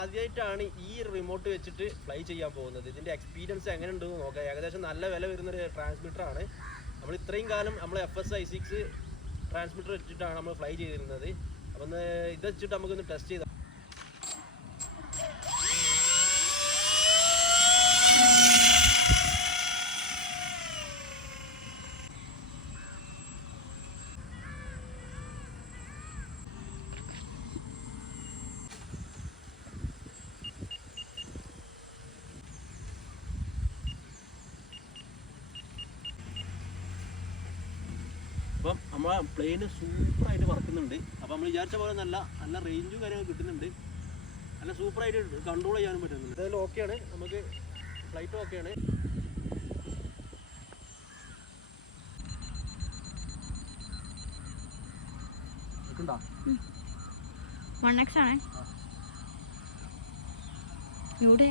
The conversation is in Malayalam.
ആദ്യമായിട്ടാണ് ഈ റിമോട്ട് വെച്ചിട്ട് ഫ്ലൈ ചെയ്യാൻ പോകുന്നത്. ഇതിൻ്റെ എക്സ്പീരിയൻസ് എങ്ങനെ ഉണ്ടെന്ന് നോക്കാം. ഏകദേശം നല്ല വില വരുന്നൊരു ട്രാൻസ്മിറ്ററാണ്. നമ്മൾ ഇത്രയും കാലം നമ്മൾ FSI-6 ട്രാൻസ്മിറ്റർ വെച്ചിട്ടാണ് നമ്മൾ ഫ്ലൈ ചെയ്തിരുന്നത്. അപ്പം ഇത് വെച്ചിട്ട് നമുക്കൊന്ന് ടെസ്റ്റ് ചെയ്താൽ. അപ്പം നമ്മളെ പ്ലെയിന് സൂപ്പറായിട്ട് പറക്കുന്നുണ്ട്. അപ്പോൾ നമ്മൾ വിചാരിച്ച പോലെ നല്ല റേഞ്ചും കാര്യങ്ങളും കിട്ടുന്നുണ്ട്. നല്ല സൂപ്പറായിട്ട് കൺട്രോൾ ചെയ്യാനും പറ്റുന്നുണ്ട്. അതായത് ഓക്കെയാണ്, നമുക്ക് ഫ്ലൈറ്റ് ഓക്കെയാണ്. കേൾക്കണ്ടോ? 1x ആണ് ഇവിടെ.